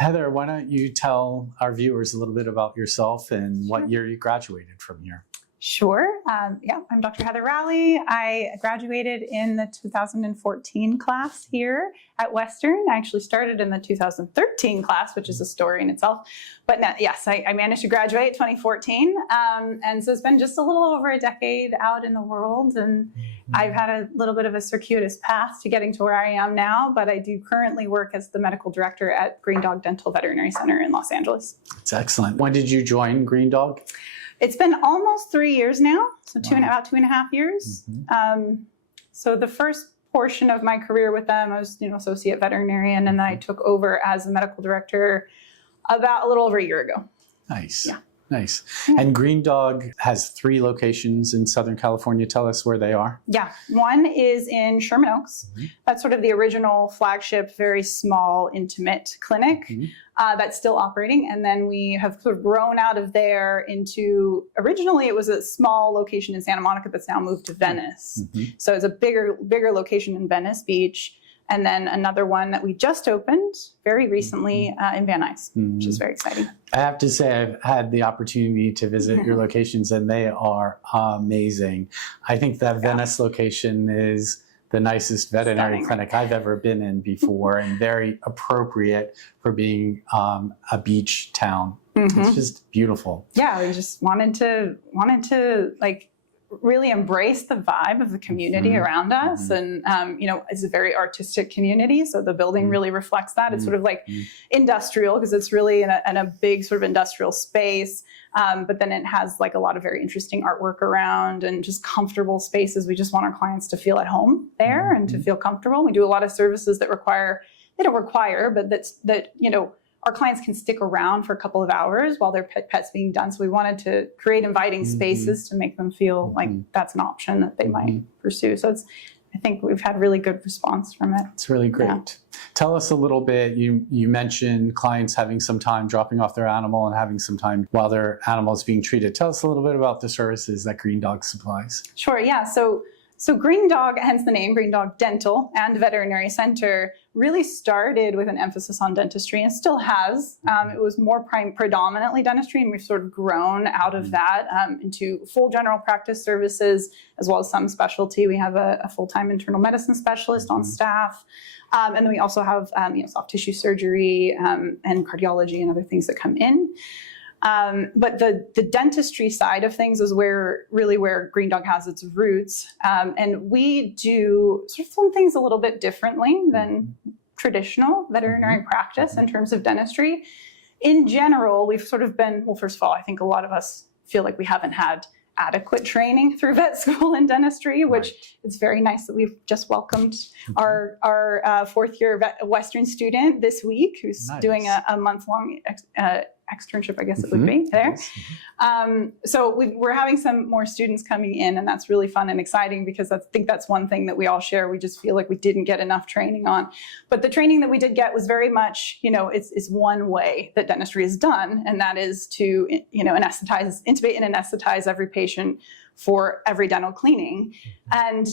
Heather, why don't you tell our viewers a little bit about yourself and Sure. what year you graduated from here? Sure. Yeah, I'm Dr. Heather Rowley. I graduated in the 2014 class here at Western. I actually started in the 2013 class, which is a story in itself. But no, yes, I managed to graduate in 2014. And so it's been just a little over a decade out in the world. And I've had a little bit of a circuitous path to getting to where I am now. But I do currently work as the medical director at Green Dog Dental Veterinary Center in Los Angeles. That's excellent. When did you join Green Dog? It's been almost 3 years now, so about 2.5 years. So the first portion of my career with them, I was, associate veterinarian, and then I took over as the medical director about a little over a year ago. Nice. Yeah. Nice. And Green Dog has 3 locations in Southern California. Tell us where they are. Yeah. One is in Sherman Oaks. That's sort of the original flagship, very small, intimate clinic that's still operating. And then we have sort of grown out of there into, originally it was a small location in Santa Monica that's now moved to Venice. So it's a bigger location in Venice Beach. And then another one that we just opened very recently in Van Nuys, which is very exciting. I have to say I've had the opportunity to visit your locations, and they are amazing. I think that Venice location is the nicest veterinary clinic I've ever been in before, and very appropriate for being a beach town. It's just beautiful. Yeah, we just wanted to like really embrace the vibe of the community around us. And, it's a very artistic community. So the building really reflects that. It's sort of like industrial, because it's really in a big sort of industrial space. But then it has like a lot of very interesting artwork around and just comfortable spaces. We just want our clients to feel at home there and to feel comfortable. We do a lot of services that they don't require, but our clients can stick around for a couple of hours while their pet's being done. So we wanted to create inviting spaces to make them feel like that's an option that they might pursue. So I think we've had really good response from it. It's really great. Yeah. Tell us a little bit, you mentioned clients having some time dropping off their animal and having some time while their animal is being treated. Tell us a little bit about the services that Green Dog supplies. Sure, yeah. So Green Dog, hence the name, Green Dog Dental and Veterinary Center, really started with an emphasis on dentistry and still has. It was more predominantly dentistry, and we've sort of grown out of that into full general practice services, as well as some specialty. We have a full-time internal medicine specialist on staff. And then we also have soft tissue surgery and cardiology and other things that come in. But the dentistry side of things is where Green Dog has its roots. And we do sort of some things a little bit differently than traditional veterinary practice in terms of dentistry. In general, we've sort of been, well, first of all, I think a lot of us feel like we haven't had adequate training through vet school and dentistry, which it's very nice that we've just welcomed our 4th year Western student this week, who's doing a month-long externship, I guess it would be there. So we're having some more students coming in, and that's really fun and exciting, because I think that's one thing that we all share. We just feel like we didn't get enough training on. But the training that we did get was very much, it's one way that dentistry is done, and that is to, intubate and anesthetize every patient for every dental cleaning. And,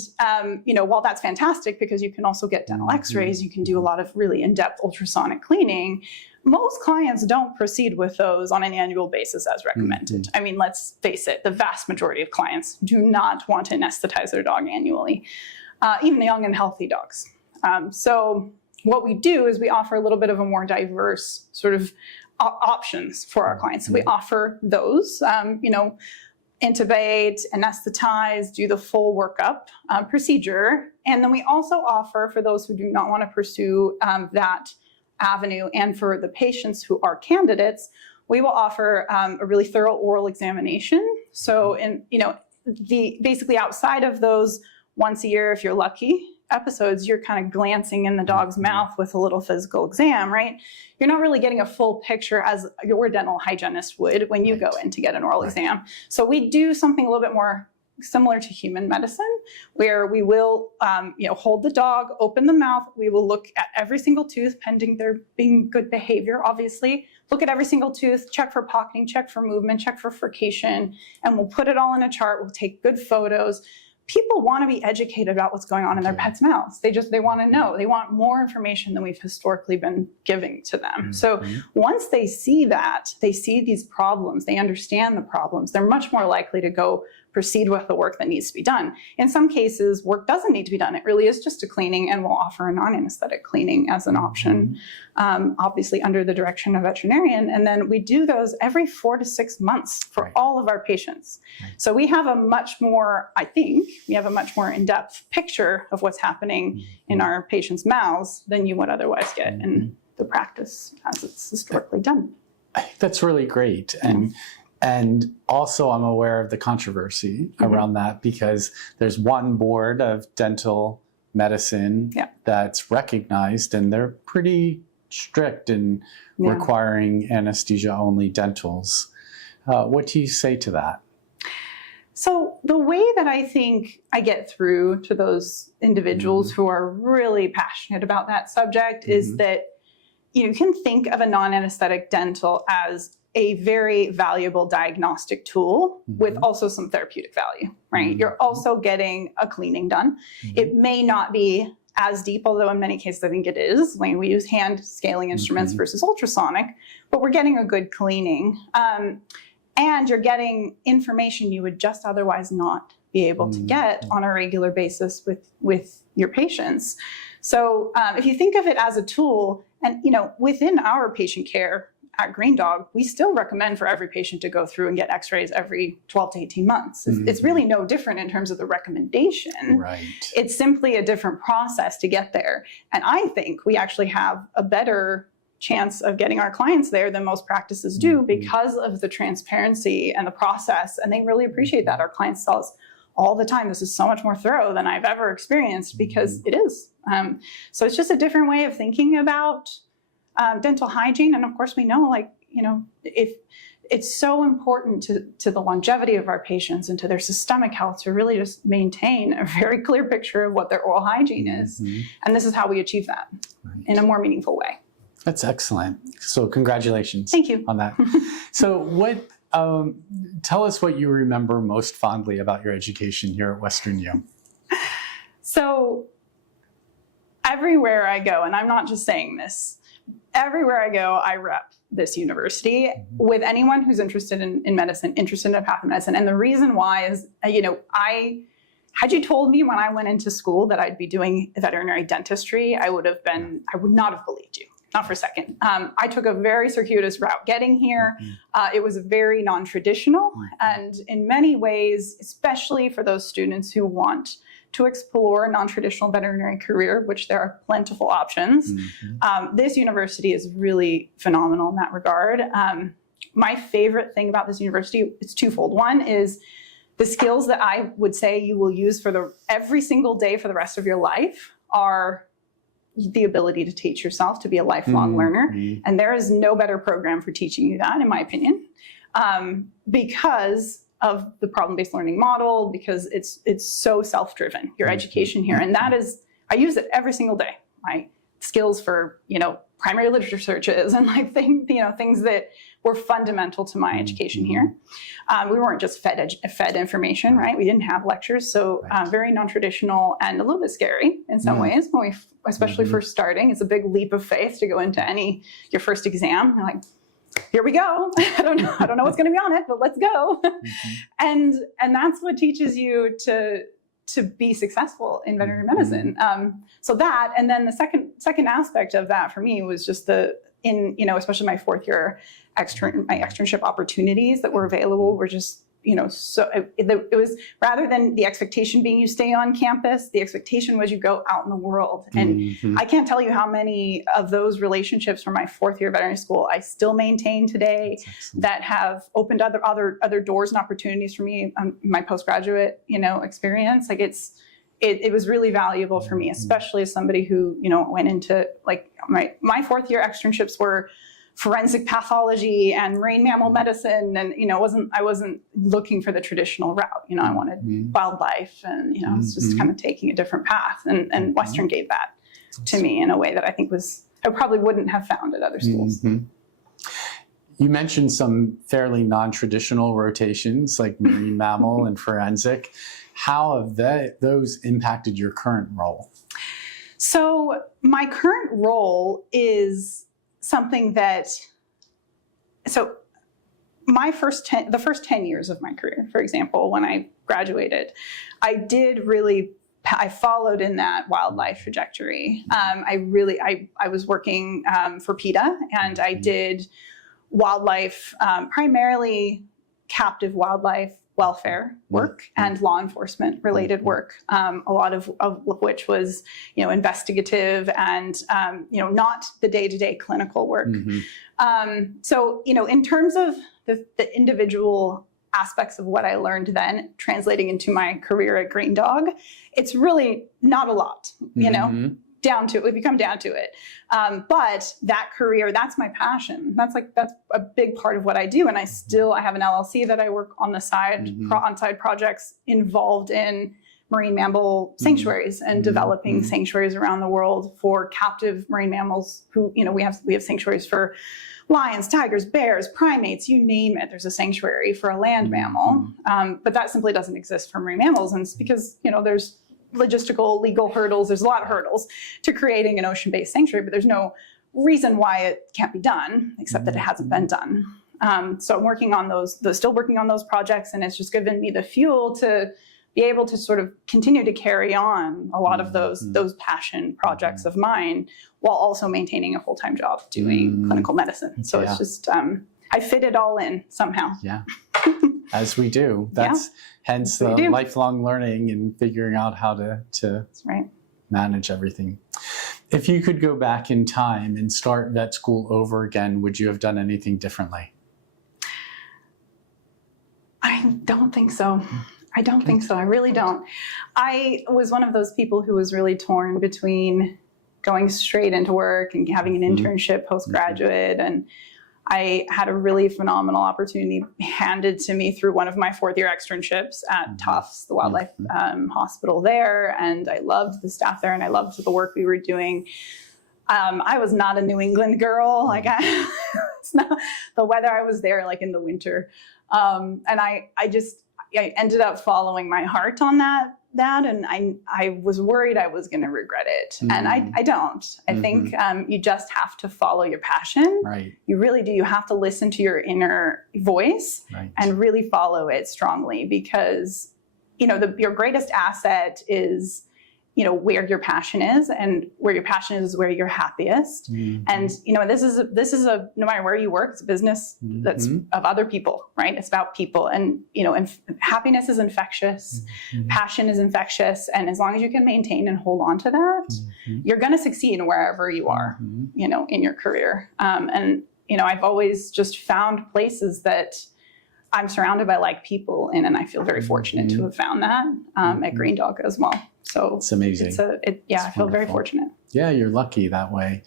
while that's fantastic, because you can also get dental x-rays, you can do a lot of really in-depth ultrasonic cleaning, most clients don't proceed with those on an annual basis as recommended. I mean, let's face it, the vast majority of clients do not want to anesthetize their dog annually, even the young and healthy dogs. So what we do is we offer a little bit of a more diverse sort of options for our clients. So we offer those, intubate, anesthetize, do the full workup procedure. And then we also offer, for those who do not want to pursue that avenue, and for the patients who are candidates, we will offer a really thorough oral examination. So basically outside of those once a year, if you're lucky, episodes, you're kind of glancing in the dog's mouth with a little physical exam, right? You're not really getting a full picture as your dental hygienist would when you go in to get an oral exam. So we do something a little bit more similar to human medicine, where we will hold the dog, open the mouth, we will look at every single tooth, pending there being good behavior, obviously, look at every single tooth, check for pocketing, check for movement, check for furcation, and we'll put it all in a chart, we'll take good photos, people want to be educated about what's going on in their pets' mouths. They want to know. They want more information than we've historically been giving to them. So once they see that, they see these problems, they understand the problems, they're much more likely to go proceed with the work that needs to be done. In some cases, work doesn't need to be done. It really is just a cleaning, and we'll offer a non-anesthetic cleaning as an option, obviously under the direction of a veterinarian. And then we do those every 4 to 6 months for all of our patients. So we have a much more, I think, we have a much more in-depth picture of what's happening in our patients' mouths than you would otherwise get in the practice as it's historically done. That's really great. And also I'm aware of the controversy around that, because there's one board of dental medicine that's recognized, and they're pretty strict in requiring anesthesia-only dentals. What do you say to that? So the way that I think I get through to those individuals who are really passionate about that subject is that you can think of a non-anesthetic dental as a very valuable diagnostic tool with also some therapeutic value, right? You're also getting a cleaning done. It may not be as deep, although in many cases I think it is. When we use hand scaling instruments versus ultrasonic, but we're getting a good cleaning. And you're getting information you would just otherwise not be able to get on a regular basis with your patients. So if you think of it as a tool, and within our patient care at Green Dog, we still recommend for every patient to go through and get x-rays every 12 to 18 months. It's really no different in terms of the recommendation. Right. It's simply a different process to get there. And I think we actually have a better chance of getting our clients there than most practices do because of the transparency and the process. And they really appreciate that. Our clients tell us all the time, this is so much more thorough than I've ever experienced, because it is. So it's just a different way of thinking about dental hygiene. And of course we know, if it's so important to the longevity of our patients and to their systemic health to really just maintain a very clear picture of what their oral hygiene is. And this is how we achieve that in a more meaningful way. That's excellent. So congratulations. Thank you. On that. So tell us what you remember most fondly about your education here at WesternU. So everywhere I go, and I'm not just saying this, everywhere I go, I rep this university with anyone who's interested in medicine, interested in pathomedicine. And the reason why is, had you told me when I went into school that I'd be doing veterinary dentistry, I would not have believed you. Not for a second. I took a very circuitous route getting here. It was very non-traditional, and in many ways, especially for those students who want to explore a non-traditional veterinary career, which there are plentiful options, this university is really phenomenal in that regard. My favorite thing about this university is twofold. One is the skills that I would say you will use for every single day for the rest of your life are the ability to teach yourself, to be a lifelong learner. And there is no better program for teaching you that, in my opinion, because of the problem-based learning model, because it's so self-driven, your education here. And that is, I use it every single day. My skills for, primary literature searches and things that were fundamental to my education here. We weren't just fed information, right? We didn't have lectures, so very non-traditional and a little bit scary in some ways when we, especially first starting. It's a big leap of faith to go into your first exam. You're like, here we go. I don't know what's going to be on it, but let's go. And that's what teaches you to be successful in veterinary medicine. So that, and then the second aspect of that for me was just especially my fourth year my externship opportunities that were available were just, so it was, rather than the expectation being you stay on campus, the expectation was you go out in the world. And I can't tell you how many of those relationships from my fourth year of veterinary school I still maintain today that have opened other doors and opportunities for me on my postgraduate, experience. It was really valuable for me, especially as somebody who, went into my fourth year externships were forensic pathology and marine mammal medicine. And, I wasn't looking for the traditional route. I wanted wildlife and, I was just kind of taking a different path. And Western gave that to me in a way that I think I probably wouldn't have found at other schools. You mentioned some fairly non-traditional rotations like marine mammal and forensic. How have those impacted your current role? So my current role is something that, so the first 10 years of my career, for example, when I graduated, I followed in that wildlife trajectory. I was working for PETA, and I did wildlife, primarily captive wildlife welfare work and law enforcement related work, a lot of which was, investigative and, not the day-to-day clinical work. So, in terms of the individual aspects of what I learned then translating into my career at Green Dog, it's really not a lot, down to it, if you come down to it. But that career, that's my passion. That's a big part of what I do. And I have an LLC that I work on the side, on side projects involved in marine mammal sanctuaries and developing sanctuaries around the world for captive marine mammals who, we have sanctuaries for lions, tigers, bears, primates, you name it. There's a sanctuary for a land mammal. But that simply doesn't exist for marine mammals. And it's because, there's logistical, legal hurdles. There's a lot of hurdles to creating an ocean-based sanctuary, but there's no reason why it can't be done, except that it hasn't been done. So I'm working on still working on those projects, and it's just given me the fuel to be able to sort of continue to carry on a lot of those passion projects of mine, while also maintaining a full-time job doing clinical medicine. So it's just, I fit it all in somehow. Yeah, as we do. That's hence the lifelong learning and figuring out how to That's right. manage everything. If you could go back in time and start vet school over again, would you have done anything differently? I don't think so. I don't think so. I really don't. I was one of those people who was really torn between going straight into work and having an internship postgraduate. And I had a really phenomenal opportunity handed to me through one of my fourth-year externships at Tufts, the wildlife hospital there. And I loved the staff there, and I loved the work we were doing. I was not a New England girl. It's not the weather. I was there in the winter. And I ended up following my heart on that, and I was worried I was going to regret it. And I don't. I think you just have to follow your passion. Right. You really do. You have to listen to your inner voice and really follow it strongly, because, your greatest asset is, where your passion is, and where your passion is where you're happiest. And, this is a, no matter where you work, it's a business that's of other people, right? It's about people, and, and happiness is infectious, passion is infectious. And as long as you can maintain and hold on to that, you're going to succeed wherever you are, in your career. And, I've always just found places that I'm surrounded by like people in, and I feel very fortunate to have found that at Green Dog as well. So it's amazing. I feel very fortunate. Yeah, you're lucky that way.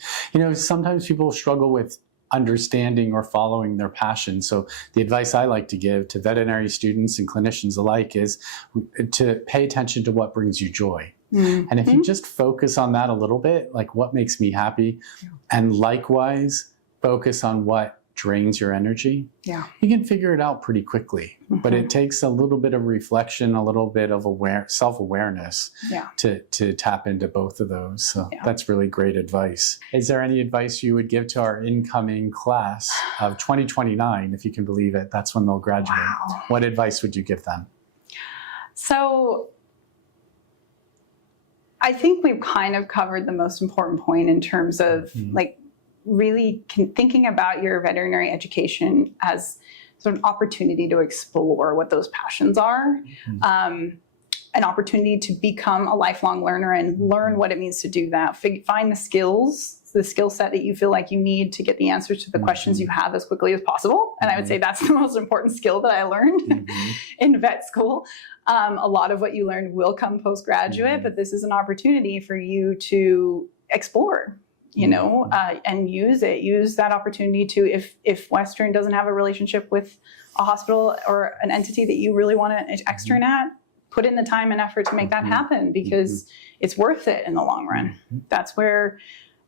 Sometimes people struggle with understanding or following their passion. So the advice I like to give to veterinary students and clinicians alike is to pay attention to what brings you joy. And if you just focus on that a little bit, like what makes me happy, and likewise focus on what drains your energy, you can figure it out pretty quickly. But it takes a little bit of reflection, a little bit of self-awareness to tap into both of those. So that's really great advice. Is there any advice you would give to our incoming class of 2029, if you can believe it? That's when they'll graduate. Wow. What advice would you give them? So I think we've kind of covered the most important point in terms of really thinking about your veterinary education as sort of an opportunity to explore what those passions are, an opportunity to become a lifelong learner and learn what it means to do that. Find the skill set that you feel like you need to get the answers to the questions you have as quickly as possible. And I would say that's the most important skill that I learned in vet school. A lot of what you learned will come postgraduate, but this is an opportunity for you to explore, and use that opportunity to, if Western doesn't have a relationship with a hospital or an entity that you really want to extern at, put in the time and effort to make that happen, because it's worth it in the long run. That's where,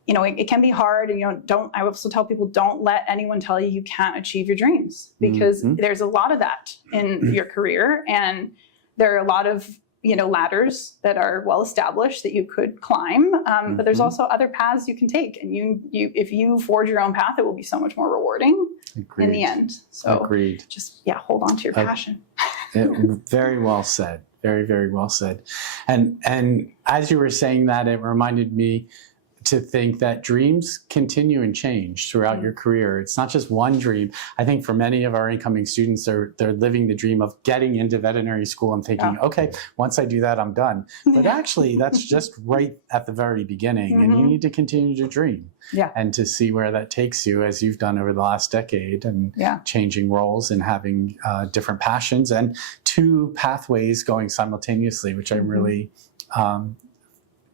it can be hard. And, I also tell people, don't let anyone tell you you can't achieve your dreams, because there's a lot of that in your career. And there are a lot of ladders that are well established that you could climb, but there's also other paths you can take, and if you forge your own path, it will be so much more rewarding in the end. So Agreed. just hold on to your passion. Very well said. Very, very well said. And as you were saying that, it reminded me to think that dreams continue and change throughout your career. It's not just one dream. I think for many of our incoming students, they're living the dream of getting into veterinary school and thinking, okay, once I do that, I'm done. But actually, that's just right at the very beginning. And you need to continue to dream and to see where that takes you, as you've done over the last decade, and changing roles and having different passions and two pathways going simultaneously, which I'm really,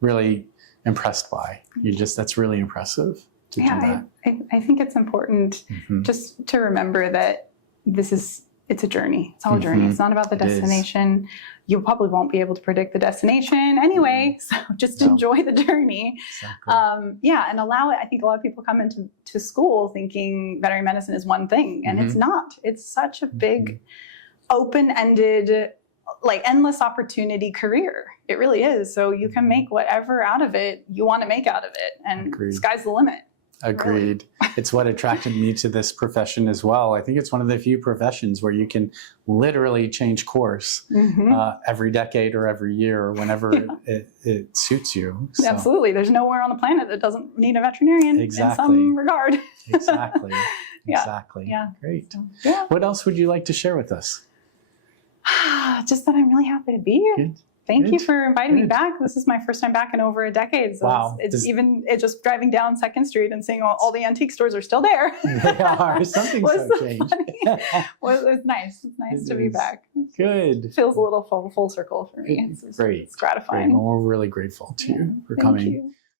really impressed by. That's really impressive to do that. I think it's important just to remember that it's a journey. It's all a journey. It's not about the destination. You probably won't be able to predict the destination anyway, so just enjoy the journey. Exactly. And allow it. I think a lot of people come into school thinking veterinary medicine is one thing, and it's not. It's such a big, open-ended, endless opportunity career. It really is. So you can make whatever out of it you want to make out of it, and sky's the limit. Agreed. Really. It's what attracted me to this profession as well. I think it's one of the few professions where you can literally change course every decade or every year or whenever it suits you. So. Absolutely. There's nowhere on the planet that doesn't need a veterinarian in some regard. Exactly. Exactly. Yeah. Great. Yeah. What else would you like to share with us? Just that I'm really happy to be here. Good. Thank you for inviting me back. This is my first time back in over a decade. So wow. It's just driving down 2nd Street and seeing all the antique stores are still there. They are. Something's so changed. It's nice. It's nice to be back. Good. It feels a little full circle for me. Great. It's gratifying. Great. Well, we're really grateful to you for coming. Thank you.